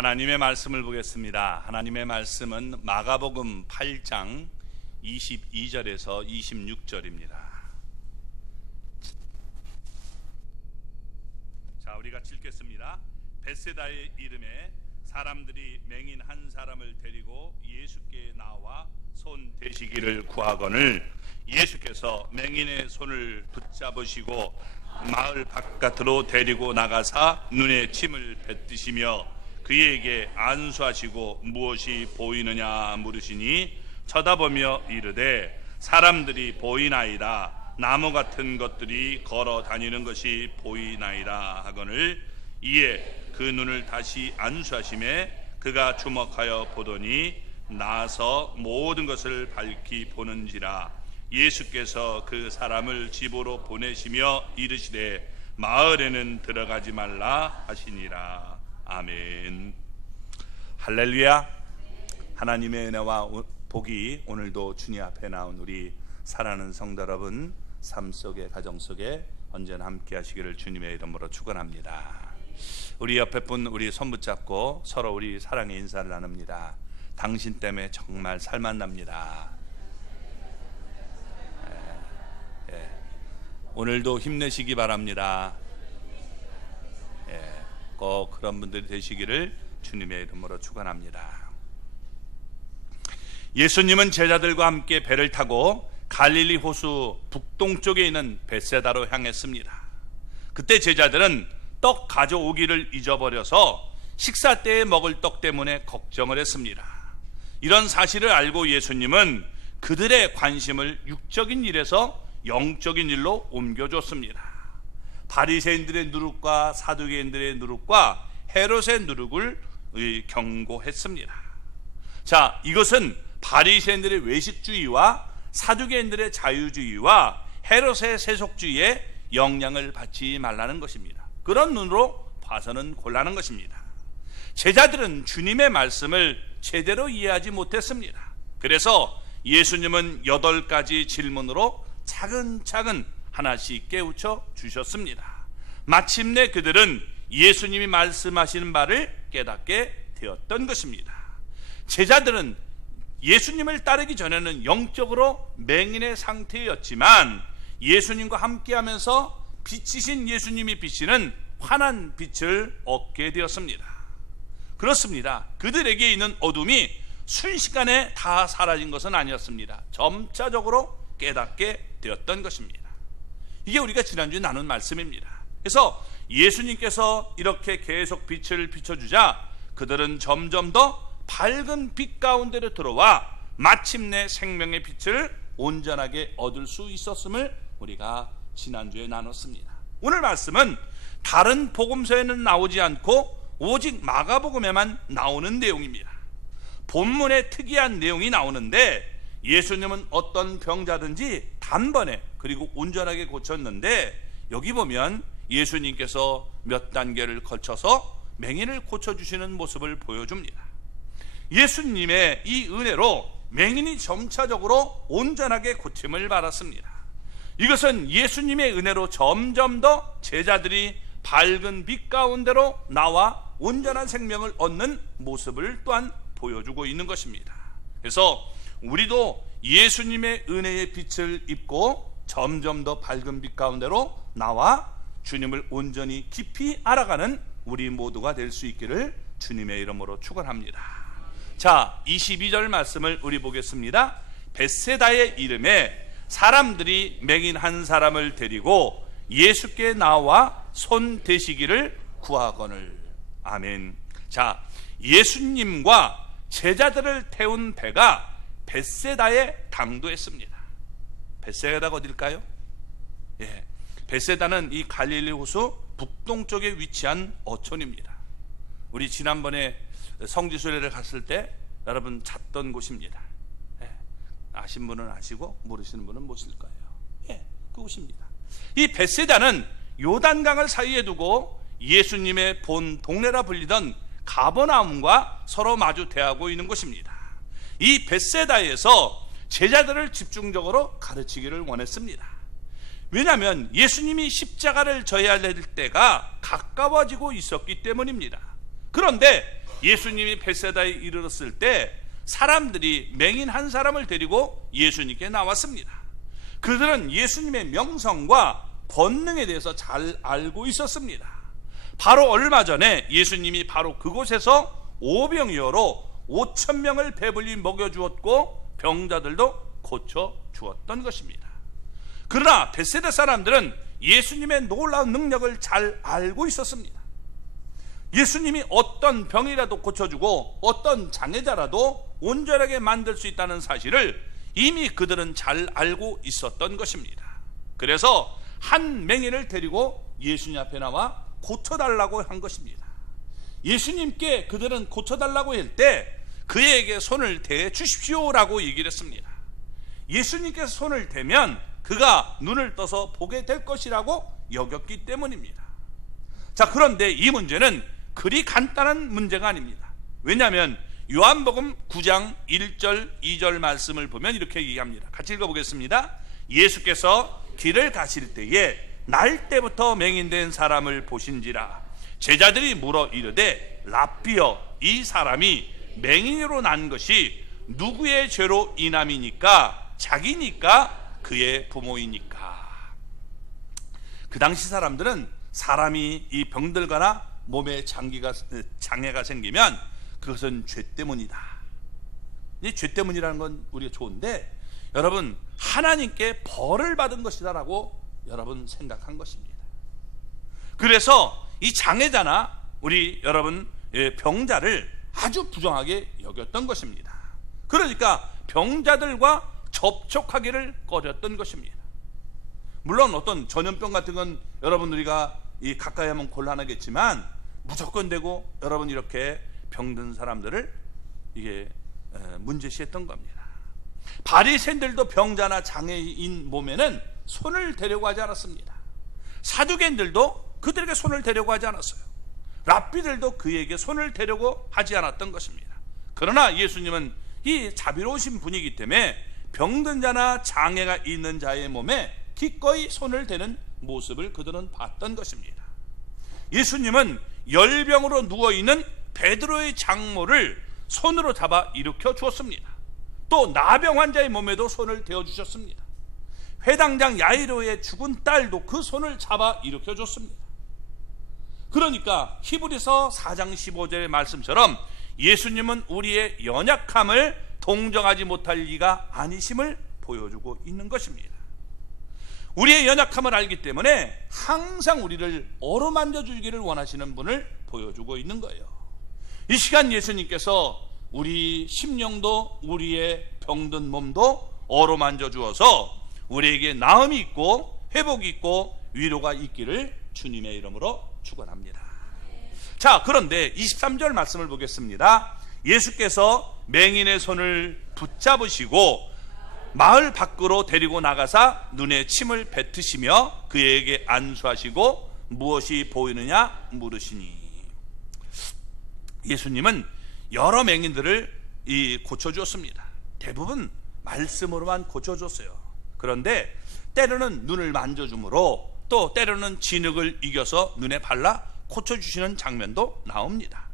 하나님의 말씀을 보겠습니다. 하나님의 말씀은 마가복음 8장 22절에서 26절입니다. 자, 우리 같이 읽겠습니다. 벳세다의 이름에 사람들이 맹인 한 사람을 데리고 예수께 나와 손 대시기를 구하거늘 예수께서 맹인의 손을 붙잡으시고 마을 바깥으로 데리고 나가사 눈에 침을 뱉으시며 그에게 안수하시고 무엇이 보이느냐 물으시니 쳐다보며 이르되 사람들이 보이나이다. 나무 같은 것들이 걸어 다니는 것이 보이나이다 하거늘 이에 그 눈을 다시 안수하심에 그가 주목하여 보더니 나서 모든 것을 밝히 보는지라. 예수께서 그 사람을 집으로 보내시며 이르시되 마을에는 들어가지 말라 하시니라. 아멘. 할렐루야. 하나님의 은혜와 복이 오늘도 주님 앞에 나온 우리 사랑하는 성도 여러분 삶 속에 가정 속에 언제나 함께 하시기를 주님의 이름으로 축원합니다. 우리 옆에 분 우리 손 붙잡고 서로 우리 사랑의 인사를 나눕니다. 당신 때문에 정말 살만 납니다. 오늘도 힘내시기 바랍니다. 꼭 그런 분들이 되시기를 주님의 이름으로 축원합니다. 예수님은 제자들과 함께 배를 타고 갈릴리 호수 북동쪽에 있는 벳세다로 향했습니다. 그때 제자들은 떡 가져오기를 잊어버려서 식사 때에 먹을 떡 때문에 걱정을 했습니다. 이런 사실을 알고 예수님은 그들의 관심을 육적인 일에서 영적인 일로 옮겨줬습니다. 바리새인들의 누룩과 사두개인들의 누룩과 헤롯의 누룩을 경고했습니다. 자, 이것은 바리새인들의 외식주의와 사두개인들의 자유주의와 헤롯의 세속주의에 영향을 받지 말라는 것입니다. 그런 눈으로 봐서는 곤란한 것입니다. 제자들은 주님의 말씀을 제대로 이해하지 못했습니다. 그래서 예수님은 8가지 질문으로 차근차근 하나씩 깨우쳐 주셨습니다. 마침내 그들은 예수님이 말씀하시는 바를 깨닫게 되었던 것입니다. 제자들은 예수님을 따르기 전에는 영적으로 맹인의 상태였지만 예수님과 함께하면서 빛이신 예수님이 비치는 환한 빛을 얻게 되었습니다. 그렇습니다. 그들에게 있는 어둠이 순식간에 다 사라진 것은 아니었습니다. 점차적으로 깨닫게 되었던 것입니다. 이게 우리가 지난주에 나눈 말씀입니다. 그래서 예수님께서 이렇게 계속 빛을 비춰주자 그들은 점점 더 밝은 빛 가운데로 들어와 마침내 생명의 빛을 온전하게 얻을 수 있었음을 우리가 지난주에 나눴습니다. 오늘 말씀은 다른 복음서에는 나오지 않고 오직 마가복음에만 나오는 내용입니다. 본문에 특이한 내용이 나오는데 예수님은 어떤 병자든지 단번에 그리고 온전하게 고쳤는데 여기 보면 예수님께서 몇 단계를 거쳐서 맹인을 고쳐주시는 모습을 보여줍니다. 예수님의 이 은혜로 맹인이 점차적으로 온전하게 고침을 받았습니다. 이것은 예수님의 은혜로 점점 더 제자들이 밝은 빛 가운데로 나와 온전한 생명을 얻는 모습을 또한 보여주고 있는 것입니다. 그래서 우리도 예수님의 은혜의 빛을 입고 점점 더 밝은 빛 가운데로 나와 주님을 온전히 깊이 알아가는 우리 모두가 될 수 있기를 주님의 이름으로 축원합니다. 자, 22절 말씀을 우리 보겠습니다. 벳세다의 이름에 사람들이 맹인 한 사람을 데리고 예수께 나와 손 대시기를 구하거늘. 아멘. 자, 예수님과 제자들을 태운 배가 벳세다에 당도했습니다. 벳세다가 어딜까요? 예, 벳세다는 이 갈릴리 호수 북동쪽에 위치한 어촌입니다. 우리 지난번에 성지순례를 갔을 때 여러분 잤던 곳입니다. 예, 아신 분은 아시고 모르시는 분은 모르실 거예요. 예, 그곳입니다. 이 벳세다는 요단강을 사이에 두고 예수님의 본 동네라 불리던 가버나움과 서로 마주 대하고 있는 곳입니다. 이 벳세다에서 제자들을 집중적으로 가르치기를 원했습니다. 왜냐하면 예수님이 십자가를 져야 될 때가 가까워지고 있었기 때문입니다. 그런데 예수님이 벳세다에 이르렀을 때 사람들이 맹인 한 사람을 데리고 예수님께 나왔습니다. 그들은 예수님의 명성과 권능에 대해서 잘 알고 있었습니다. 바로 얼마 전에 예수님이 바로 그곳에서 오병이어로 5,000명을 배불리 먹여주었고 병자들도 고쳐주었던 것입니다. 그러나 벳세다 사람들은 예수님의 놀라운 능력을 잘 알고 있었습니다. 예수님이 어떤 병이라도 고쳐주고 어떤 장애자라도 온전하게 만들 수 있다는 사실을 이미 그들은 잘 알고 있었던 것입니다. 그래서 한 맹인을 데리고 예수님 앞에 나와 고쳐달라고 한 것입니다. 예수님께 그들은 고쳐달라고 할 때 그에게 손을 대 주십시오라고 얘기를 했습니다. 예수님께서 손을 대면 그가 눈을 떠서 보게 될 것이라고 여겼기 때문입니다. 자, 그런데 이 문제는 그리 간단한 문제가 아닙니다. 왜냐하면 요한복음 9장 1절 2절 말씀을 보면 이렇게 얘기합니다. 같이 읽어보겠습니다. 예수께서 길을 가실 때에 날 때부터 맹인된 사람을 보신지라. 제자들이 물어 이르되 랍비여, 이 사람이 맹인으로 난 것이 누구의 죄로 인함이니까? 자기니까? 그의 부모이니까? 그 당시 사람들은 사람이 이 병들거나 몸에 장애가 생기면 그것은 죄 때문이다. 이 죄 때문이라는 건 우리가 좋은데, 여러분, 하나님께 벌을 받은 것이다라고 여러분 생각한 것입니다. 그래서 이 장애자나 우리 여러분 병자를 아주 부정하게 여겼던 것입니다. 그러니까 병자들과 접촉하기를 꺼렸던 것입니다. 물론 어떤 전염병 같은 건 여러분 우리가 이 가까이 하면 곤란하겠지만 무조건 되고 여러분 이렇게 병든 사람들을 이게 문제시했던 겁니다. 바리새인들도 병자나 장애인 몸에는 손을 대려고 하지 않았습니다. 사두개인들도 그들에게 손을 대려고 하지 않았어요. 랍비들도 그에게 손을 대려고 하지 않았던 것입니다. 그러나 예수님은 이 자비로우신 분이기 때문에 병든 자나 장애가 있는 자의 몸에 기꺼이 손을 대는 모습을 그들은 봤던 것입니다. 예수님은 열병으로 누워있는 베드로의 장모를 손으로 잡아 일으켜 주었습니다. 또 나병 환자의 몸에도 손을 대어 주셨습니다. 회당장 야이로의 죽은 딸도 그 손을 잡아 일으켜 줬습니다. 그러니까 히브리서 4장 15절의 말씀처럼 예수님은 우리의 연약함을 동정하지 못할 리가 아니심을 보여주고 있는 것입니다. 우리의 연약함을 알기 때문에 항상 우리를 어루만져 주기를 원하시는 분을 보여주고 있는 거예요. 이 시간 예수님께서 우리 심령도 우리의 병든 몸도 어루만져 주어서 우리에게 나음이 있고 회복이 있고 위로가 있기를 주님의 이름으로 축원합니다. 자, 그런데 23절 말씀을 보겠습니다. 예수께서 맹인의 손을 붙잡으시고 마을 밖으로 데리고 나가사 눈에 침을 뱉으시며 그에게 안수하시고 무엇이 보이느냐 물으시니. 예수님은 여러 맹인들을 고쳐주었습니다. 대부분 말씀으로만 고쳐줬어요. 그런데 때로는 눈을 만져줌으로 또 때로는 진흙을 이겨서 눈에 발라 고쳐주시는 장면도 나옵니다.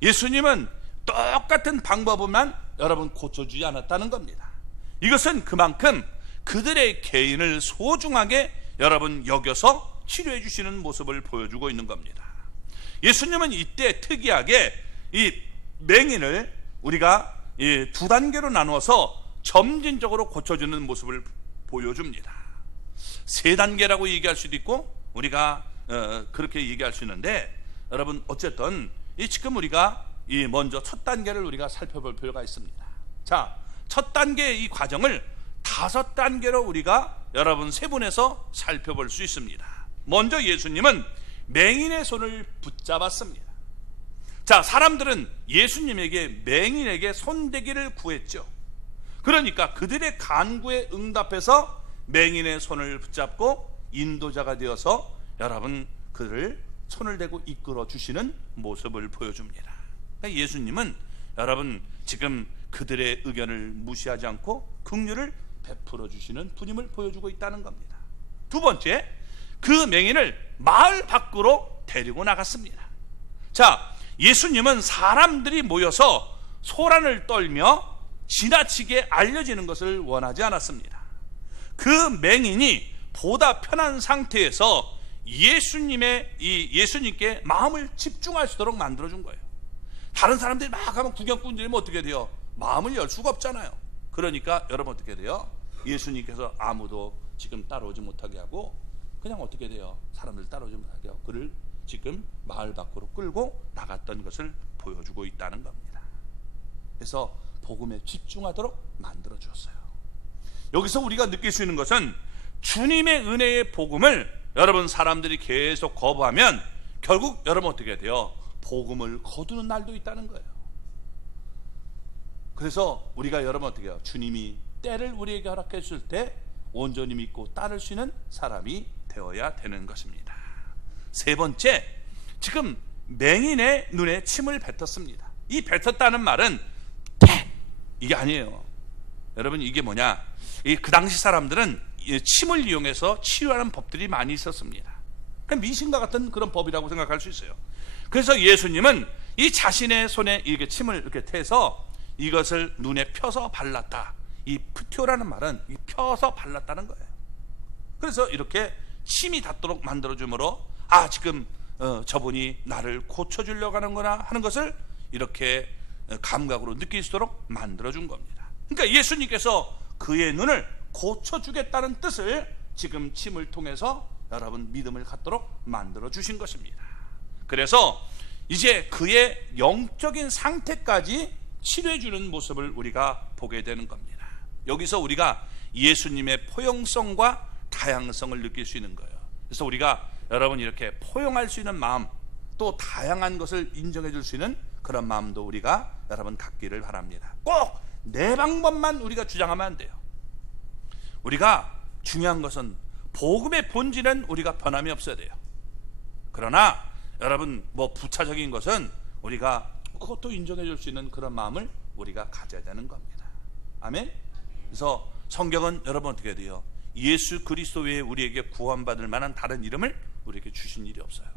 예수님은 똑같은 방법으로만 여러분 고쳐주지 않았다는 겁니다. 이것은 그만큼 그들의 개인을 소중하게 여러분 여겨서 치료해 주시는 모습을 보여주고 있는 겁니다. 예수님은 이때 특이하게 이 맹인을 우리가 두 단계로 나누어서 점진적으로 고쳐주는 모습을 보여줍니다. 세 단계라고 얘기할 수도 있고 우리가 그렇게 얘기할 수 있는데, 여러분 어쨌든 지금 우리가 먼저 첫 단계를 우리가 살펴볼 필요가 있습니다. 자, 첫 단계의 이 과정을 5단계로 우리가 여러분 세분해서 살펴볼 수 있습니다. 먼저 예수님은 맹인의 손을 붙잡았습니다. 자, 사람들은 예수님에게 맹인에게 손대기를 구했죠. 그러니까 그들의 간구에 응답해서 맹인의 손을 붙잡고 인도자가 되어서 여러분 그를 손을 대고 이끌어 주시는 모습을 보여줍니다. 그러니까 예수님은 여러분 지금 그들의 의견을 무시하지 않고 긍휼을 베풀어 주시는 분임을 보여주고 있다는 겁니다. 두 번째, 그 맹인을 마을 밖으로 데리고 나갔습니다. 자, 예수님은 사람들이 모여서 소란을 떨며 지나치게 알려지는 것을 원하지 않았습니다. 그 맹인이 보다 편한 상태에서 예수님께 마음을 집중할 수 있도록 만들어준 거예요. 다른 사람들이 막 하면 구경꾼들이면 어떻게 돼요? 마음을 열 수가 없잖아요. 그러니까 여러분 어떻게 돼요? 예수님께서 아무도 지금 따라오지 못하게 하고 그냥 어떻게 돼요? 사람들 따라오지 못하게 하고 그를 지금 마을 밖으로 끌고 나갔던 것을 보여주고 있다는 겁니다. 그래서 복음에 집중하도록 만들어 주었어요. 여기서 우리가 느낄 수 있는 것은 주님의 은혜의 복음을 여러분 사람들이 계속 거부하면 결국 여러분 어떻게 돼요? 복음을 거두는 날도 있다는 거예요. 그래서 우리가 여러분 어떻게 해요? 주님이 때를 우리에게 허락해 줄 때 온전히 믿고 따를 수 있는 사람이 되어야 되는 것입니다. 세 번째, 지금 맹인의 눈에 침을 뱉었습니다. 이 뱉었다는 말은 이게 아니에요. 여러분 이게 뭐냐? 그 당시 사람들은 침을 이용해서 치료하는 법들이 많이 있었습니다. 미신과 같은 그런 법이라고 생각할 수 있어요. 그래서 예수님은 이 자신의 손에 이렇게 침을 이렇게 태서 이것을 눈에 펴서 발랐다. 이 프티오라는 말은 펴서 발랐다는 거예요. 그래서 이렇게 침이 닿도록 만들어주므로 지금 저분이 나를 고쳐주려고 하는구나 하는 것을 이렇게 감각으로 느낄 수 있도록 만들어준 겁니다. 그러니까 예수님께서 그의 눈을 고쳐주겠다는 뜻을 지금 침을 통해서 여러분 믿음을 갖도록 만들어주신 것입니다. 그래서 이제 그의 영적인 상태까지 치료해주는 모습을 우리가 보게 되는 겁니다. 여기서 우리가 예수님의 포용성과 다양성을 느낄 수 있는 거예요. 그래서 우리가 여러분 이렇게 포용할 수 있는 마음, 또 다양한 것을 인정해 줄 수 있는 그런 마음도 우리가 여러분 갖기를 바랍니다. 꼭 내 방법만 우리가 주장하면 안 돼요. 우리가 중요한 것은 복음의 본질은 우리가 변함이 없어야 돼요. 그러나 여러분 부차적인 것은 우리가 그것도 인정해 줄 수 있는 그런 마음을 우리가 가져야 되는 겁니다. 아멘. 그래서 성경은 여러분 어떻게 돼요? 예수 그리스도 외에 우리에게 구원받을 만한 다른 이름을 우리에게 주신 일이 없어요.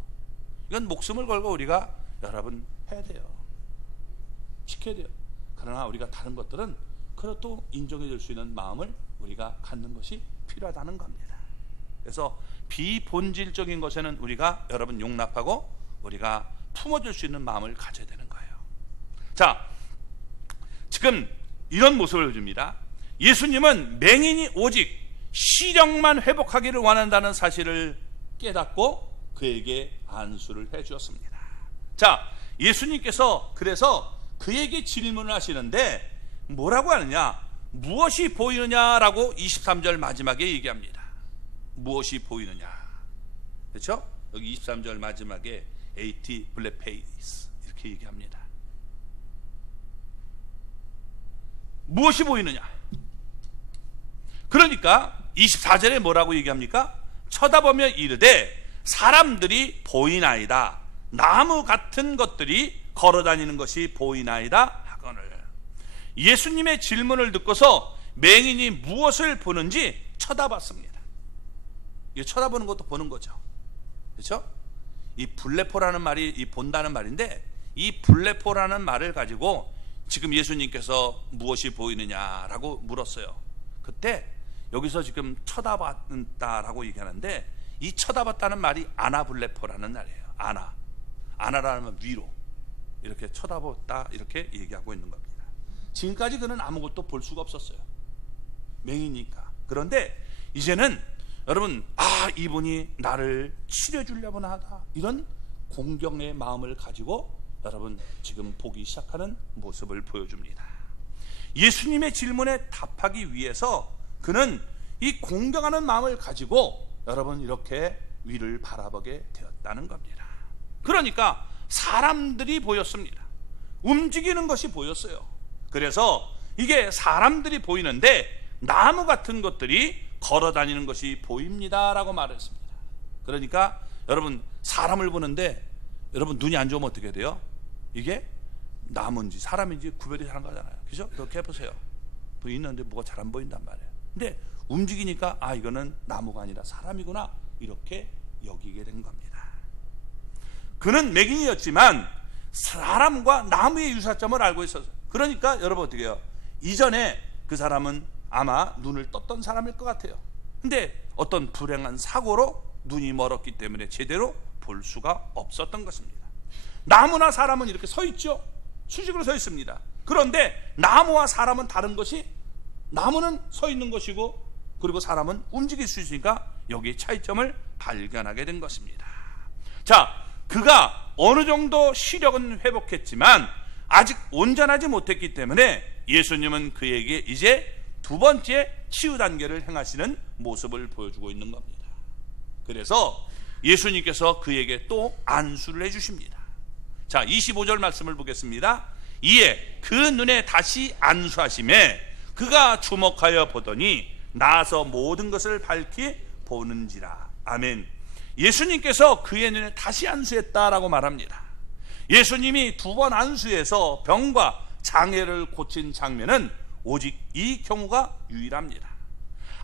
이건 목숨을 걸고 우리가 여러분 해야 돼요. 지켜야 돼요. 그러나 우리가 다른 것들은 그것도 인정해 줄 수 있는 마음을 우리가 갖는 것이 필요하다는 겁니다. 그래서 비본질적인 것에는 우리가 여러분 용납하고 우리가 품어줄 수 있는 마음을 가져야 되는 거예요. 자, 지금 이런 모습을 보여줍니다. 예수님은 맹인이 오직 시력만 회복하기를 원한다는 사실을 깨닫고 그에게 안수를 해 주었습니다. 자, 예수님께서 그래서 그에게 질문을 하시는데 뭐라고 하느냐? 무엇이 보이느냐라고 23절 마지막에 얘기합니다. 무엇이 보이느냐? 그렇죠? 여기 23절 마지막에 에이티 블레페이스 이렇게 얘기합니다. 무엇이 보이느냐? 그러니까 24절에 뭐라고 얘기합니까? 쳐다보며 이르되 사람들이 보이나이다. 나무 같은 것들이 걸어다니는 것이 보이나이다 하거늘. 예수님의 질문을 듣고서 맹인이 무엇을 보는지 쳐다봤습니다. 이 쳐다보는 것도 보는 거죠. 그렇죠? 이 블레포라는 말이 이 본다는 말인데 이 블레포라는 말을 가지고 지금 예수님께서 무엇이 보이느냐라고 물었어요. 그때 여기서 지금 쳐다봤다라고 얘기하는데 이 쳐다봤다는 말이 아나블레포라는 말이에요. 아나라는 말 위로 이렇게 쳐다봤다 이렇게 얘기하고 있는 겁니다. 지금까지 그는 아무것도 볼 수가 없었어요. 맹이니까. 그런데 이제는 여러분 이분이 나를 치료해 주려고나 하다 이런 공경의 마음을 가지고 여러분 지금 보기 시작하는 모습을 보여줍니다. 예수님의 질문에 답하기 위해서 그는 이 공경하는 마음을 가지고 여러분 이렇게 위를 바라보게 되었다는 겁니다. 그러니까 사람들이 보였습니다. 움직이는 것이 보였어요. 그래서 이게 사람들이 보이는데 나무 같은 것들이 걸어다니는 것이 보입니다라고 말했습니다. 그러니까 여러분 사람을 보는데 여러분 눈이 안 좋으면 어떻게 돼요? 이게 나무인지 사람인지 구별이 잘 안 가잖아요. 그죠? 이렇게 해보세요. 보이는데 뭐가 잘 안 보인단 말이에요. 근데 움직이니까 이거는 나무가 아니라 사람이구나 이렇게 여기게 된 겁니다. 그는 맹인이었지만 사람과 나무의 유사점을 알고 있었어요. 그러니까 여러분 어떻게 해요? 이전에 그 사람은 아마 눈을 떴던 사람일 것 같아요. 근데 어떤 불행한 사고로 눈이 멀었기 때문에 제대로 볼 수가 없었던 것입니다. 나무나 사람은 이렇게 서 있죠. 수직으로 서 있습니다. 그런데 나무와 사람은 다른 것이, 나무는 서 있는 것이고 그리고 사람은 움직일 수 있으니까 여기 차이점을 발견하게 된 것입니다. 자, 그가 어느 정도 시력은 회복했지만 아직 온전하지 못했기 때문에 예수님은 그에게 이제 두 번째 치유 단계를 행하시는 모습을 보여주고 있는 겁니다. 그래서 예수님께서 그에게 또 안수를 해주십니다. 자, 25절 말씀을 보겠습니다. 이에 그 눈에 다시 안수하심에 그가 주목하여 보더니 나서 모든 것을 밝히 보는지라. 아멘. 예수님께서 그의 눈에 다시 안수했다라고 말합니다. 예수님이 두 번 안수해서 병과 장애를 고친 장면은 오직 이 경우가 유일합니다.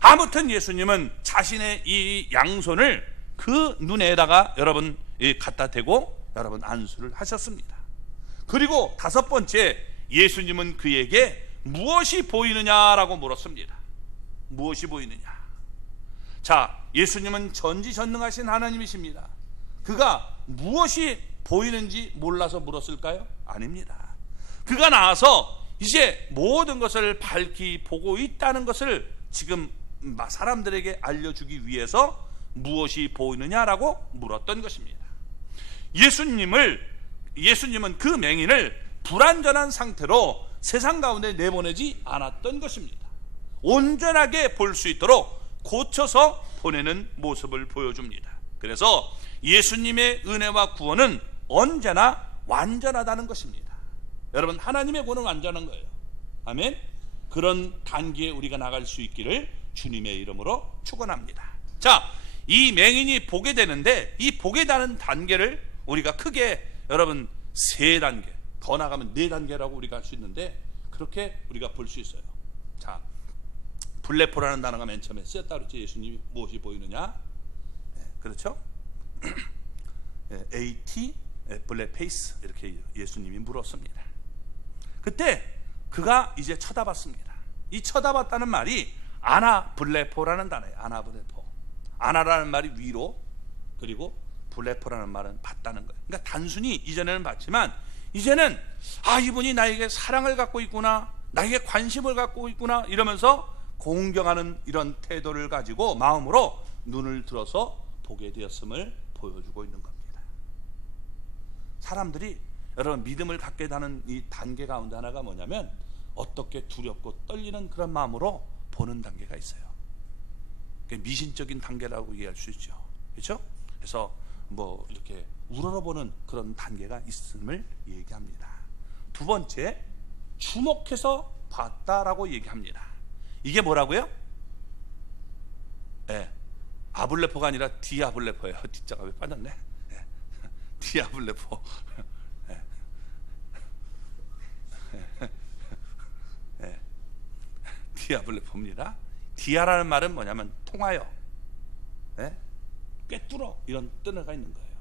아무튼 예수님은 자신의 이 양손을 그 눈에다가 여러분 갖다 대고 여러분 안수를 하셨습니다. 그리고 다섯 번째, 예수님은 그에게 무엇이 보이느냐라고 물었습니다. 무엇이 보이느냐? 자, 예수님은 전지전능하신 하나님이십니다. 그가 무엇이 보이는지 몰라서 물었을까요? 아닙니다. 그가 나와서 이제 모든 것을 밝히 보고 있다는 것을 지금 사람들에게 알려주기 위해서 무엇이 보이느냐라고 물었던 것입니다. 예수님은 그 맹인을 불완전한 상태로 세상 가운데 내보내지 않았던 것입니다. 온전하게 볼 수 있도록 고쳐서 보내는 모습을 보여줍니다. 그래서 예수님의 은혜와 구원은 언제나 완전하다는 것입니다. 여러분, 하나님의 구원은 완전한 거예요. 아멘. 그런 단계에 우리가 나갈 수 있기를 주님의 이름으로 축원합니다. 자, 이 맹인이 보게 되는데 이 보게 되는 단계를 우리가 크게 여러분 세 단계, 더 나가면 네 단계라고 우리가 할 수 있는데 그렇게 우리가 볼 수 있어요. 자, 블레포라는 단어가 맨 처음에 쓰였다 그랬죠. 예수님이 무엇이 보이느냐? 그렇죠? AT 블레페이스 이렇게 예수님이 물었습니다. 그때 그가 이제 쳐다봤습니다. 이 쳐다봤다는 말이 아나블레포라는 단어예요. 아나블레포. 아나라는 말이 위로, 그리고 블레포라는 말은 봤다는 거예요. 그러니까 단순히 이전에는 봤지만 이제는 이분이 나에게 사랑을 갖고 있구나, 나에게 관심을 갖고 있구나 이러면서 공경하는 이런 태도를 가지고 마음으로 눈을 들어서 보게 되었음을 보여주고 있는 겁니다. 사람들이 여러분 믿음을 갖게 되는 이 단계 가운데 하나가 뭐냐면 어떻게 두렵고 떨리는 그런 마음으로 보는 단계가 있어요. 미신적인 단계라고 이해할 수 있죠. 그렇죠? 그래서 뭐 이렇게 우러러보는 그런 단계가 있음을 얘기합니다. 두 번째, 주목해서 봤다라고 얘기합니다. 이게 뭐라고요? 아블레포가 아니라 디아블레포예요. 뒷자가 왜 빠졌네? 디아블레포. 디아블레포입니다. 디아라는 말은 뭐냐면 통하여, 꿰뚫어 이런 뜻가 있는 거예요.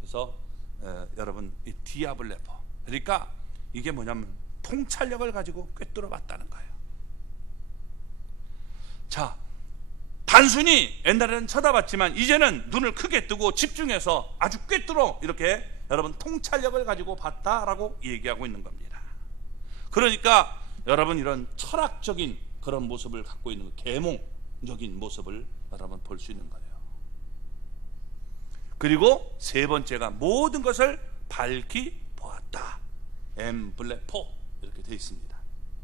그래서 여러분 이 디아블레포, 그러니까 이게 뭐냐면 통찰력을 가지고 꿰뚫어 봤다는 거예요. 자, 단순히 옛날에는 쳐다봤지만 이제는 눈을 크게 뜨고 집중해서 아주 꿰뚫어 이렇게 여러분 통찰력을 가지고 봤다라고 얘기하고 있는 겁니다. 그러니까 여러분 이런 철학적인 그런 모습을 갖고 있는 계몽적인 모습을 여러분 볼 수 있는 거예요. 그리고 세 번째가 모든 것을 밝히 보았다. 엠블레포 이렇게 되어 있습니다.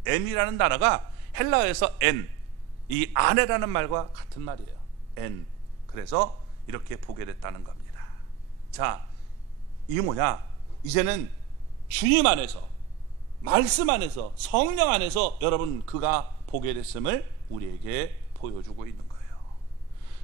N이라는 단어가 헬라어에서 N, 이 아내라는 말과 같은 말이에요. N. 그래서 이렇게 보게 됐다는 겁니다. 자, 이게 뭐냐? 이제는 주님 안에서, 말씀 안에서, 성령 안에서 여러분 그가 보게 됐음을 우리에게 보여주고 있는 거예요.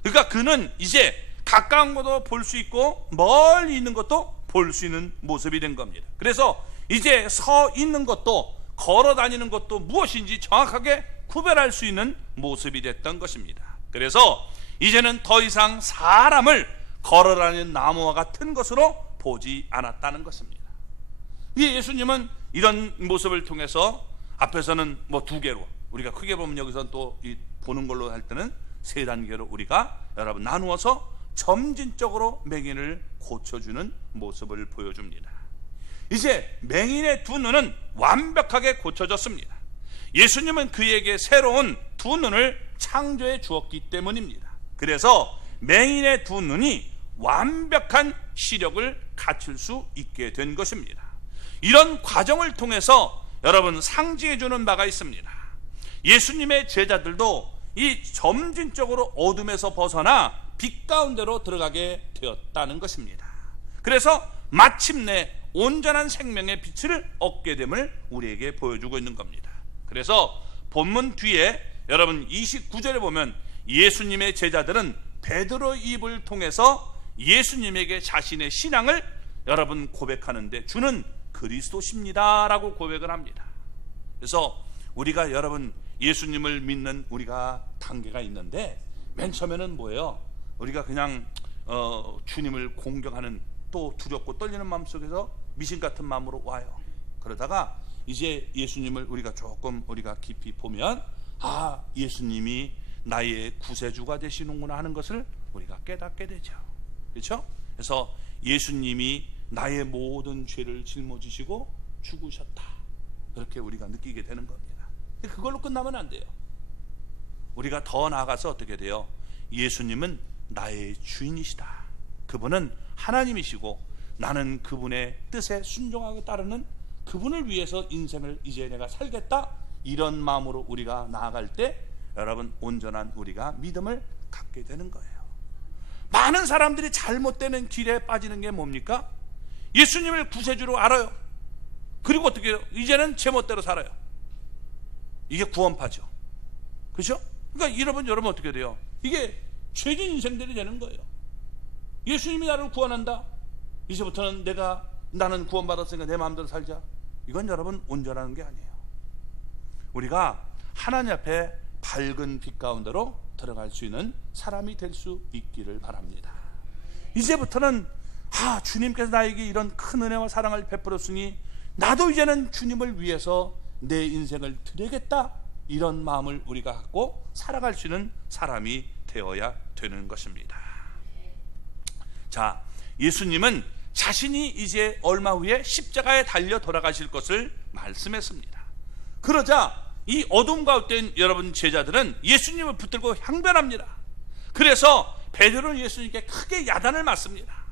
그러니까 그는 이제 가까운 것도 볼 수 있고 멀리 있는 것도 볼 수 있는 모습이 된 겁니다. 그래서 이제 서 있는 것도 걸어 다니는 것도 무엇인지 정확하게 구별할 수 있는 모습이 됐던 것입니다. 그래서 이제는 더 이상 사람을 걸어 다니는 나무와 같은 것으로 보지 않았다는 것입니다. 예수님은 이런 모습을 통해서 앞에서는 뭐 두 개로, 우리가 크게 보면 여기서 또 보는 걸로 할 때는 세 단계로 우리가 여러분 나누어서 점진적으로 맹인을 고쳐주는 모습을 보여줍니다. 이제 맹인의 두 눈은 완벽하게 고쳐졌습니다. 예수님은 그에게 새로운 두 눈을 창조해 주었기 때문입니다. 그래서 맹인의 두 눈이 완벽한 시력을 갖출 수 있게 된 것입니다. 이런 과정을 통해서 여러분 상징해 주는 바가 있습니다. 예수님의 제자들도 이 점진적으로 어둠에서 벗어나 빛 가운데로 들어가게 되었다는 것입니다. 그래서 마침내 온전한 생명의 빛을 얻게 됨을 우리에게 보여주고 있는 겁니다. 그래서 본문 뒤에 여러분 29절에 보면 예수님의 제자들은 베드로의 입을 통해서 예수님에게 자신의 신앙을 여러분 고백하는데 주는 그리스도십니다 라고 고백을 합니다. 그래서 우리가 여러분 예수님을 믿는 우리가 단계가 있는데 맨 처음에는 뭐예요? 우리가 그냥 주님을 공경하는 또 두렵고 떨리는 마음속에서 미신 같은 마음으로 와요. 그러다가 이제 예수님을 우리가 조금 우리가 깊이 보면 아, 예수님이 나의 구세주가 되시는구나 하는 것을 우리가 깨닫게 되죠. 그렇죠? 그래서 예수님이 나의 모든 죄를 짊어지시고 죽으셨다, 그렇게 우리가 느끼게 되는 겁니다. 그걸로 끝나면 안 돼요. 우리가 더 나아가서 어떻게 돼요? 예수님은 나의 주인이시다, 그분은 하나님이시고 나는 그분의 뜻에 순종하고 따르는 그분을 위해서 인생을 이제 내가 살겠다, 이런 마음으로 우리가 나아갈 때 여러분 온전한 우리가 믿음을 갖게 되는 거예요. 많은 사람들이 잘못되는 길에 빠지는 게 뭡니까? 예수님을 구세주로 알아요. 그리고 어떻게 해요? 이제는 제멋대로 살아요. 이게 구원파죠. 그렇죠? 그러니까 여러분 어떻게 돼요? 이게 죄진 인생들이 되는 거예요. 예수님이 나를 구원한다, 이제부터는 나는 구원받았으니까 내 마음대로 살자. 이건 여러분 온전한 게 아니에요. 우리가 하나님 앞에 밝은 빛 가운데로 들어갈 수 있는 사람이 될 수 있기를 바랍니다. 이제부터는 주님께서 나에게 이런 큰 은혜와 사랑을 베풀었으니 나도 이제는 주님을 위해서 내 인생을 드리겠다, 이런 마음을 우리가 갖고 살아갈 수 있는 사람이 되어야 되는 것입니다. 자, 예수님은 자신이 이제 얼마 후에 십자가에 달려 돌아가실 것을 말씀했습니다. 그러자 이 어둠 가운데 있는 여러분 제자들은 예수님을 붙들고 항변합니다. 그래서 베드로는 예수님께 크게 야단을 맞습니다.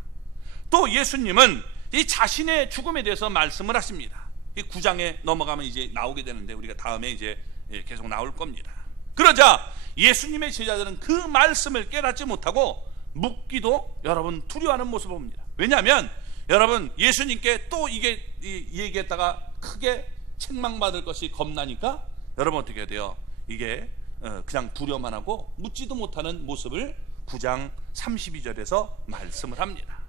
또 예수님은 이 자신의 죽음에 대해서 말씀을 하십니다. 이 9장에 넘어가면 이제 나오게 되는데 우리가 다음에 이제 계속 나올 겁니다. 그러자 예수님의 제자들은 그 말씀을 깨닫지 못하고 묻기도 여러분 두려워하는 모습을 봅니다. 왜냐하면 여러분 예수님께 또 이게 얘기했다가 크게 책망받을 것이 겁나니까 여러분 어떻게 해야 돼요? 이게 그냥 두려워만 하고 묻지도 못하는 모습을 9장 32절에서 말씀을 합니다.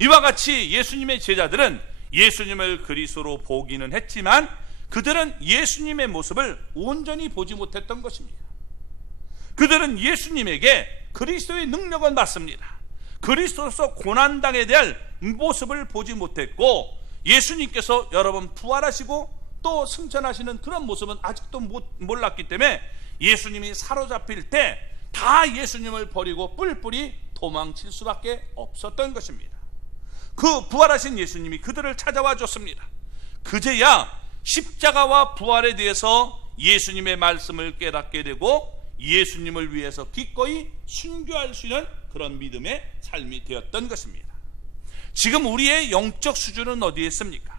이와 같이 예수님의 제자들은 예수님을 그리스도로 보기는 했지만 그들은 예수님의 모습을 온전히 보지 못했던 것입니다. 그들은 예수님에게 그리스도의 능력은 맞습니다. 그리스도로서 고난당에 대한 모습을 보지 못했고 예수님께서 여러분 부활하시고 또 승천하시는 그런 모습은 아직도 몰랐기 때문에 예수님이 사로잡힐 때 다 예수님을 버리고 뿔뿔이 도망칠 수밖에 없었던 것입니다. 그 부활하신 예수님이 그들을 찾아와 줬습니다. 그제야 십자가와 부활에 대해서 예수님의 말씀을 깨닫게 되고 예수님을 위해서 기꺼이 순교할 수 있는 그런 믿음의 삶이 되었던 것입니다. 지금 우리의 영적 수준은 어디에 있습니까?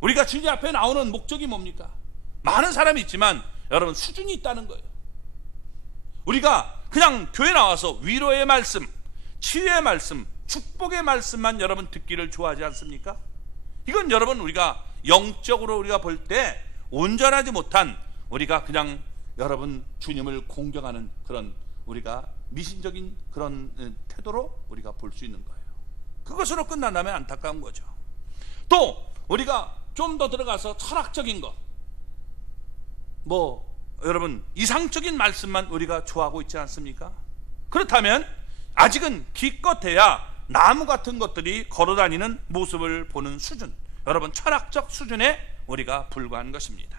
우리가 주님 앞에 나오는 목적이 뭡니까? 많은 사람이 있지만 여러분 수준이 있다는 거예요. 우리가 그냥 교회 나와서 위로의 말씀, 치유의 말씀, 축복의 말씀만 여러분 듣기를 좋아하지 않습니까? 이건 여러분 우리가 영적으로 우리가 볼 때 온전하지 못한 우리가 그냥 여러분 주님을 공경하는 그런 우리가 미신적인 그런 태도로 우리가 볼 수 있는 거예요. 그것으로 끝난다면 안타까운 거죠. 또 우리가 좀 더 들어가서 철학적인 것, 여러분 이상적인 말씀만 우리가 좋아하고 있지 않습니까? 그렇다면 아직은 기껏해야 나무 같은 것들이 걸어다니는 모습을 보는 수준, 여러분 철학적 수준에 우리가 불과한 것입니다.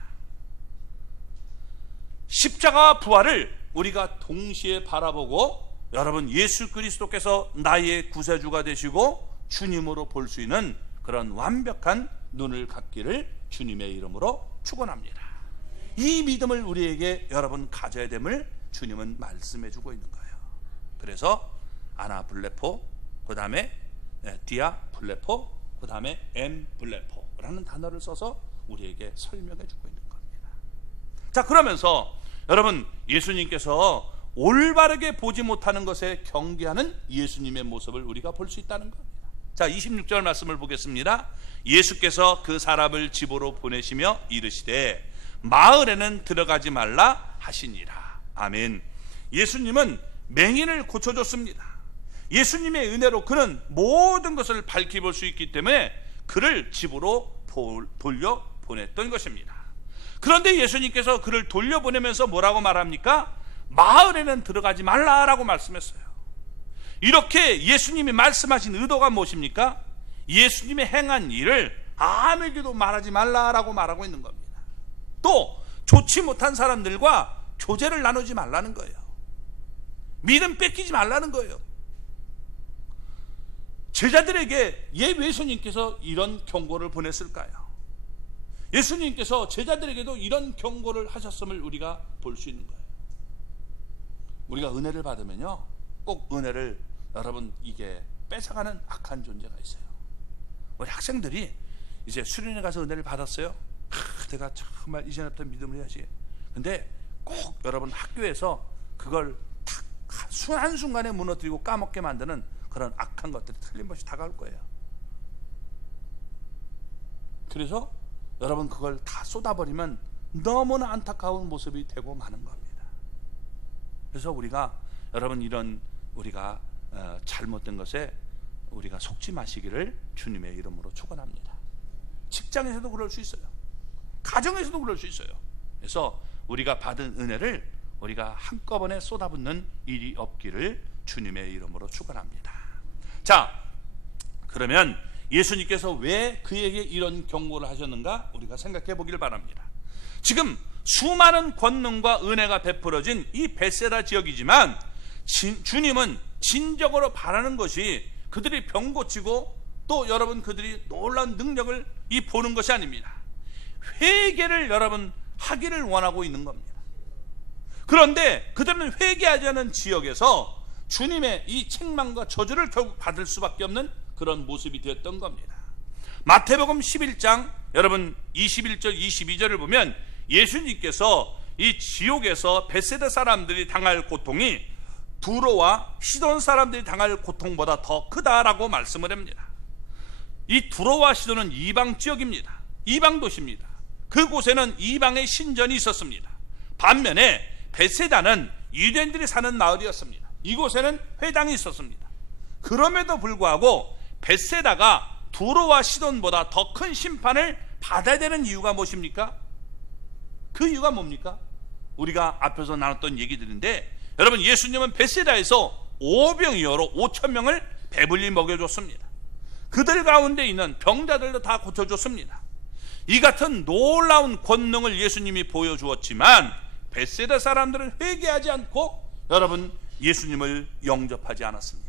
십자가와 부활을 우리가 동시에 바라보고 여러분 예수 그리스도께서 나의 구세주가 되시고 주님으로 볼 수 있는 그런 완벽한 눈을 갖기를 주님의 이름으로 축원합니다. 이 믿음을 우리에게 여러분 가져야 됨을 주님은 말씀해 주고 있는 거예요. 그래서 아나블레포, 그 다음에 디아블레포, 그 다음에 엠블레포라는 단어를 써서 우리에게 설명해 주고 있는 겁니다. 자, 그러면서 여러분 예수님께서 올바르게 보지 못하는 것에 경계하는 예수님의 모습을 우리가 볼 수 있다는 겁니다. 자, 26절 말씀을 보겠습니다. 예수께서 그 사람을 집으로 보내시며 이르시되 마을에는 들어가지 말라 하시니라. 아멘. 예수님은 맹인을 고쳐줬습니다. 예수님의 은혜로 그는 모든 것을 밝히 볼 수 있기 때문에 그를 집으로 돌려보냈던 것입니다. 그런데 예수님께서 그를 돌려보내면서 뭐라고 말합니까? 마을에는 들어가지 말라라고 말씀했어요. 이렇게 예수님이 말씀하신 의도가 무엇입니까? 예수님의 행한 일을 아무에게도 말하지 말라라고 말하고 있는 겁니다. 또 좋지 못한 사람들과 교제를 나누지 말라는 거예요. 믿음 뺏기지 말라는 거예요. 제자들에게 왜 예수님께서 이런 경고를 보냈을까요? 예수님께서 제자들에게도 이런 경고를 하셨음을 우리가 볼 수 있는 거예요. 우리가 은혜를 받으면요, 꼭 은혜를 여러분 이게 뺏어가는 악한 존재가 있어요. 우리 학생들이 이제 수련회 가서 은혜를 받았어요. 내가 정말 이제부터 믿음을 해야지. 근데 꼭 여러분 학교에서 그걸 딱 한순간에 무너뜨리고 까먹게 만드는 그런 악한 것들이 틀림없이 다가올 거예요. 그래서 여러분 그걸 다 쏟아버리면 너무나 안타까운 모습이 되고 마는 겁니다. 그래서 우리가 여러분 이런 우리가 잘못된 것에 우리가 속지 마시기를 주님의 이름으로 축원합니다. 직장에서도 그럴 수 있어요. 가정에서도 그럴 수 있어요. 그래서 우리가 받은 은혜를 우리가 한꺼번에 쏟아붓는 일이 없기를 주님의 이름으로 축원합니다. 자, 그러면 예수님께서 왜 그에게 이런 경고를 하셨는가 우리가 생각해 보기를 바랍니다. 지금 수많은 권능과 은혜가 베풀어진 이 벳세다 지역이지만 주님은 진정으로 바라는 것이 그들이 병 고치고 또 여러분 그들이 놀라운 능력을 보는 것이 아닙니다. 회개를 여러분 하기를 원하고 있는 겁니다. 그런데 그들은 회개하지 않은 지역에서 주님의 이 책망과 저주를 결국 받을 수밖에 없는 그런 모습이 되었던 겁니다. 마태복음 11장 여러분 21절 22절을 보면 예수님께서 이 지옥에서 벳세다 사람들이 당할 고통이 두로와 시돈 사람들이 당할 고통보다 더 크다라고 말씀을 합니다. 이 두로와 시돈은 이방 지역입니다. 이방 도시입니다. 그곳에는 이방의 신전이 있었습니다. 반면에 벳세다는 유대인들이 사는 마을이었습니다. 이곳에는 회당이 있었습니다. 그럼에도 불구하고 벳세다가 두로와 시돈보다 더 큰 심판을 받아야 되는 이유가 무엇입니까? 그 이유가 뭡니까? 우리가 앞에서 나눴던 얘기들인데 여러분 예수님은 벳세다에서 오병이어로 5,000명을 배불리 먹여줬습니다. 그들 가운데 있는 병자들도 다 고쳐줬습니다. 이 같은 놀라운 권능을 예수님이 보여주었지만 벳세다 사람들은 회개하지 않고 여러분 예수님을 영접하지 않았습니다.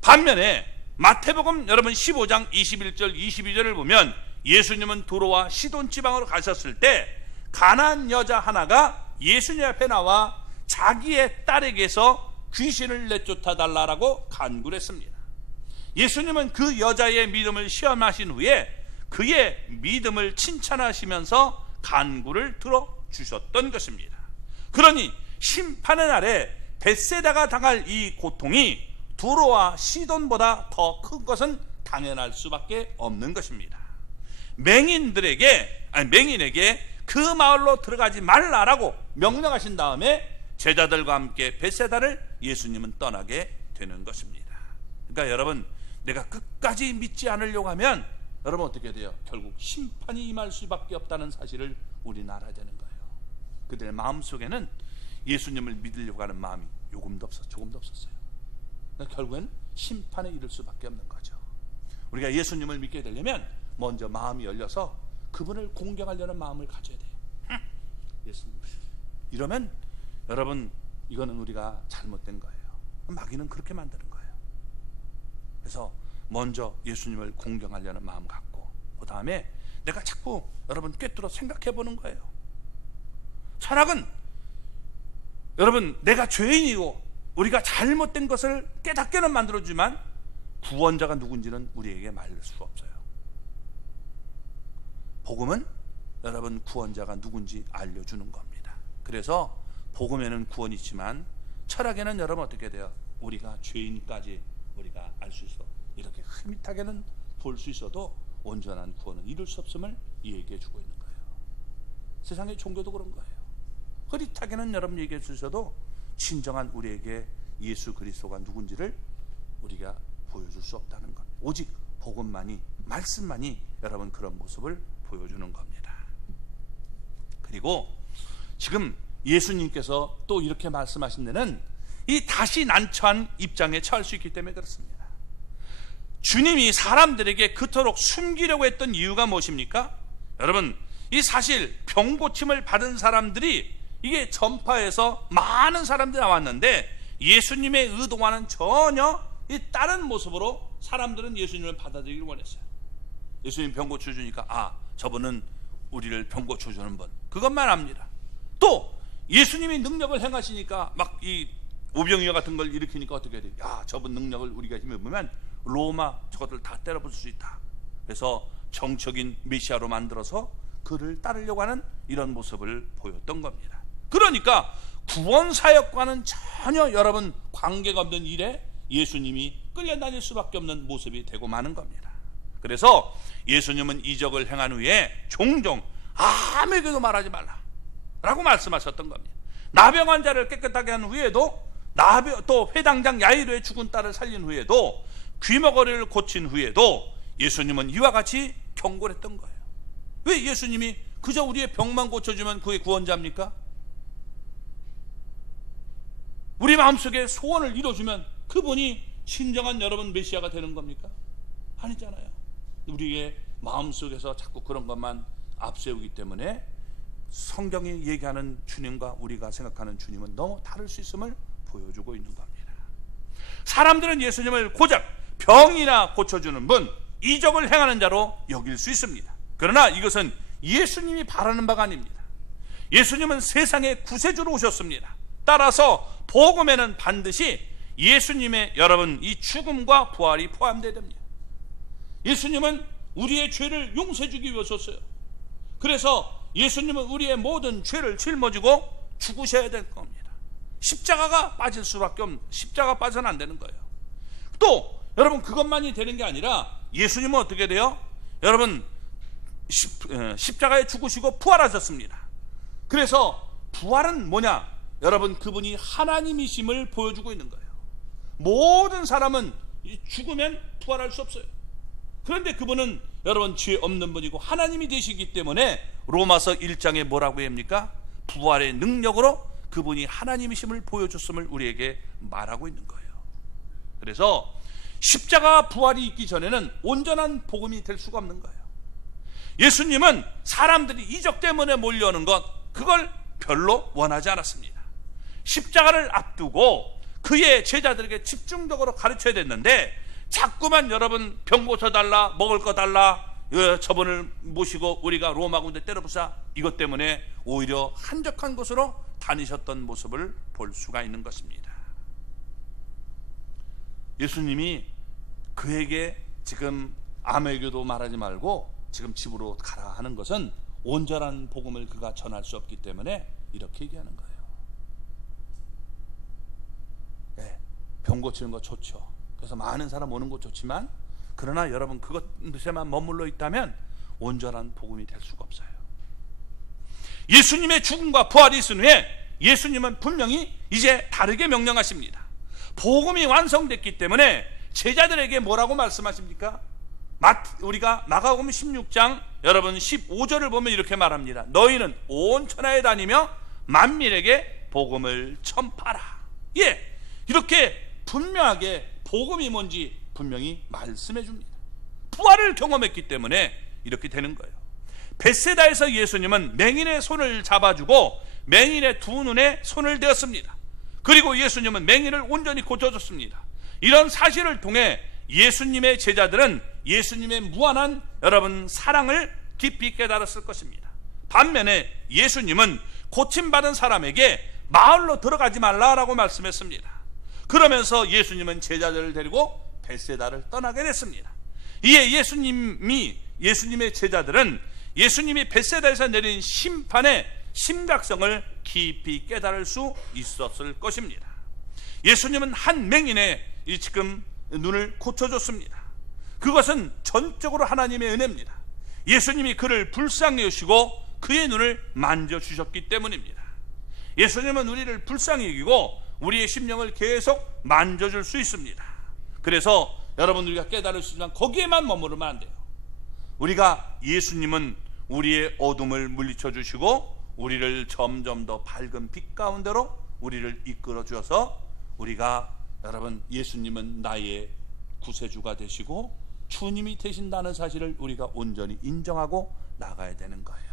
반면에 마태복음 여러분 15장 21절 22절을 보면 예수님은 두로와 시돈 지방으로 가셨을 때 가난한 여자 하나가 예수님 앞에 나와 자기의 딸에게서 귀신을 내쫓아 달라고 간구를 했습니다. 예수님은 그 여자의 믿음을 시험하신 후에 그의 믿음을 칭찬하시면서 간구를 들어주셨던 것입니다. 그러니 심판의 날에 벳세다가 당할 이 고통이 두로와 시돈보다 더 큰 것은 당연할 수밖에 없는 것입니다. 맹인에게 그 마을로 들어가지 말라라고 명령하신 다음에 제자들과 함께 벳세다를 예수님은 떠나게 되는 것입니다. 그러니까 여러분 내가 끝까지 믿지 않으려고 하면 여러분 어떻게 돼요? 결국 심판이 임할 수밖에 없다는 사실을 우리는 알아야 되는 거예요. 그들의 마음속에는 예수님을 믿으려고 하는 마음이 조금도 없었어요. 결국엔 심판에 이를 수밖에 없는 거죠. 우리가 예수님을 믿게 되려면 먼저 마음이 열려서 그분을 공경하려는 마음을 가져야 돼요. 예수님, 이러면 여러분 이거는 우리가 잘못된 거예요. 마귀는 그렇게 만드는 거예요. 그래서 먼저 예수님을 공경하려는 마음 갖고, 그 다음에 내가 자꾸 여러분 꿰뚫어 생각해 보는 거예요. 철학은 여러분 내가 죄인이고 우리가 잘못된 것을 깨닫게는 만들어주지만 구원자가 누군지는 우리에게 말할 수가 없어요. 복음은 여러분 구원자가 누군지 알려주는 겁니다. 그래서 복음에는 구원이 있지만 철학에는 여러분 어떻게 돼요? 우리가 죄인까지 우리가 알 수 있어. 이렇게 흐릿하게는 볼 수 있어도 온전한 구원은 이룰 수 없음을 얘기해 주고 있는 거예요. 세상의 종교도 그런 거예요. 흐릿하게는 여러분 얘기해 주셔도 진정한 우리에게 예수 그리스도가 누군지를 우리가 보여줄 수 없다는 겁니다. 오직 복음만이, 말씀만이 여러분 그런 모습을 보여주는 겁니다. 그리고 지금 예수님께서 또 이렇게 말씀하신 데는 이 다시 난처한 입장에 처할 수 있기 때문에 그렇습니다. 주님이 사람들에게 그토록 숨기려고 했던 이유가 무엇입니까? 여러분, 이 사실 병고침을 받은 사람들이 이게 전파해서 많은 사람들이 나왔는데 예수님의 의도와는 전혀 다른 모습으로 사람들은 예수님을 받아들이길 원했어요. 예수님 병 고쳐주니까 저분은 우리를 병 고쳐주는 분, 그것만 압니다. 또 예수님이 능력을 행하시니까 막 이 오병이어 같은 걸 일으키니까 어떻게 돼요? 저분 능력을 우리가 힘입으면 로마 저것들 다 때려부술 수 있다. 그래서 정적인 메시아로 만들어서 그를 따르려고 하는 이런 모습을 보였던 겁니다. 그러니까 구원 사역과는 전혀 여러분 관계가 없는 일에 예수님이 끌려다닐 수밖에 없는 모습이 되고 마는 겁니다. 그래서 예수님은 이적을 행한 후에 종종 아무에게도 말하지 말라 라고 말씀하셨던 겁니다. 나병 환자를 깨끗하게 한 후에도, 또 회당장 야이로의 죽은 딸을 살린 후에도, 귀머거리를 고친 후에도 예수님은 이와 같이 경고를 했던 거예요. 왜 예수님이 그저 우리의 병만 고쳐주면 그게 구원자입니까? 우리 마음속에 소원을 이뤄주면 그분이 진정한 여러분 메시아가 되는 겁니까? 아니잖아요. 우리의 마음속에서 자꾸 그런 것만 앞세우기 때문에 성경이 얘기하는 주님과 우리가 생각하는 주님은 너무 다를 수 있음을 보여주고 있는 겁니다. 사람들은 예수님을 고작 병이나 고쳐주는 분, 이적을 행하는 자로 여길 수 있습니다. 그러나 이것은 예수님이 바라는 바가 아닙니다. 예수님은 세상의 구세주로 오셨습니다. 따라서 복음에는 반드시 예수님의 여러분 이 죽음과 부활이 포함되어야 됩니다. 예수님은 우리의 죄를 용서해 주기 위해 오셨어요. 그래서 예수님은 우리의 모든 죄를 짊어지고 죽으셔야 될 겁니다. 십자가가 빠질 수밖에 없는, 십자가 빠져는 안 되는 거예요. 또 여러분 그것만이 되는 게 아니라 예수님은 어떻게 돼요? 여러분 십자가에 죽으시고 부활하셨습니다. 그래서 부활은 뭐냐? 여러분 그분이 하나님이심을 보여주고 있는 거예요. 모든 사람은 죽으면 부활할 수 없어요. 그런데 그분은 여러분 죄 없는 분이고 하나님이 되시기 때문에 로마서 1장에 뭐라고 합니까? 부활의 능력으로 그분이 하나님이심을 보여줬음을 우리에게 말하고 있는 거예요. 그래서 십자가 부활이 있기 전에는 온전한 복음이 될 수가 없는 거예요. 예수님은 사람들이 이적 때문에 몰려오는 것, 그걸 별로 원하지 않았습니다. 십자가를 앞두고 그의 제자들에게 집중적으로 가르쳐야 됐는데 자꾸만 여러분 병 고쳐달라, 먹을 거 달라, 저분을 모시고 우리가 로마 군대 때려부사, 이것 때문에 오히려 한적한 곳으로 다니셨던 모습을 볼 수가 있는 것입니다. 예수님이 그에게 지금 아무에게도 말하지 말고 지금 집으로 가라 하는 것은 온전한 복음을 그가 전할 수 없기 때문에 이렇게 얘기하는 거예요. 네, 병 고치는 거 좋죠. 그래서 많은 사람 오는 거 좋지만 그러나 여러분 그것에만 머물러 있다면 온전한 복음이 될 수가 없어요. 예수님의 죽음과 부활이 있은 후에 예수님은 분명히 이제 다르게 명령하십니다. 복음이 완성됐기 때문에 제자들에게 뭐라고 말씀하십니까? 우리가 마가복음 16장 여러분 15절을 보면 이렇게 말합니다. 너희는 온 천하에 다니며 만민에게 복음을 전파라. 예, 이렇게 분명하게 복음이 뭔지 분명히 말씀해 줍니다. 부활을 경험했기 때문에 이렇게 되는 거예요. 벳세다에서 예수님은 맹인의 손을 잡아주고 맹인의 두 눈에 손을 대었습니다. 그리고 예수님은 맹인을 온전히 고쳐줬습니다. 이런 사실을 통해 예수님의 제자들은 예수님의 무한한 여러분 사랑을 깊이 깨달았을 것입니다. 반면에 예수님은 고침받은 사람에게 마을로 들어가지 말라라고 말씀했습니다. 그러면서 예수님은 제자들을 데리고 벳세다를 떠나게 됐습니다. 이에 예수님의 제자들은 예수님이 벳세다에서 내린 심판의 심각성을 깊이 깨달을 수 있었을 것입니다. 예수님은 한 맹인의 지금 눈을 고쳐줬습니다. 그것은 전적으로 하나님의 은혜입니다. 예수님이 그를 불쌍히 여기시고 그의 눈을 만져주셨기 때문입니다. 예수님은 우리를 불쌍히 여기고 우리의 심령을 계속 만져줄 수 있습니다. 그래서 여러분, 우리가 깨달을 수 있지만 거기에만 머무르면 안 돼요. 우리가 예수님은 우리의 어둠을 물리쳐 주시고 우리를 점점 더 밝은 빛 가운데로 우리를 이끌어 주어서 우리가 여러분, 예수님은 나의 구세주가 되시고 주님이 되신다는 사실을 우리가 온전히 인정하고 나가야 되는 거예요.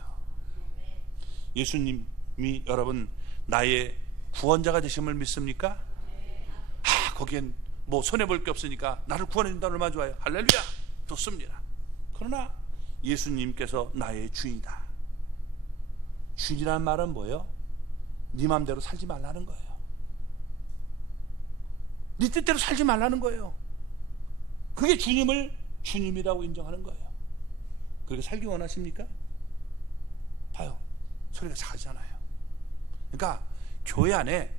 예수님이 여러분 나의 구원자가 되심을 믿습니까? 거기엔 뭐 손해볼 게 없으니까 나를 구원해 준다는 얼마나 좋아요. 할렐루야, 좋습니다. 그러나 예수님께서 나의 주인이다. 주인이라는 말은 뭐예요? 네 마음대로 살지 말라는 거예요. 네 뜻대로 살지 말라는 거예요. 그게 주님을 주님이라고 인정하는 거예요. 그렇게 살기 원하십니까? 봐요, 소리가 작아지잖아요. 그러니까 교회 안에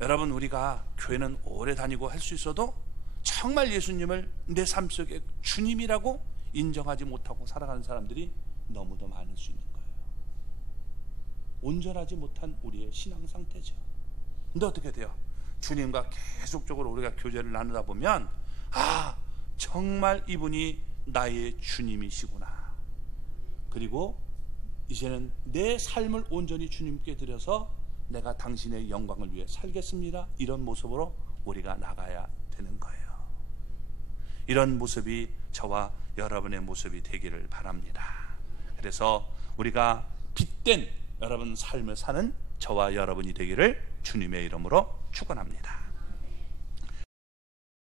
여러분, 우리가 교회는 오래 다니고 할 수 있어도 정말 예수님을 내 삶 속에 주님이라고 인정하지 못하고 살아가는 사람들이 너무도 많을 수 있는 거예요. 온전하지 못한 우리의 신앙 상태죠. 근데 어떻게 돼요? 주님과 계속적으로 우리가 교제를 나누다 보면 정말 이분이 나의 주님이시구나. 그리고 이제는 내 삶을 온전히 주님께 드려서 내가 당신의 영광을 위해 살겠습니다. 이런 모습으로 우리가 나가야 되는 거예요. 이런 모습이 저와 여러분의 모습이 되기를 바랍니다. 그래서 우리가 빛된 여러분 삶을 사는 저와 여러분이 되기를 주님의 이름으로 축원합니다.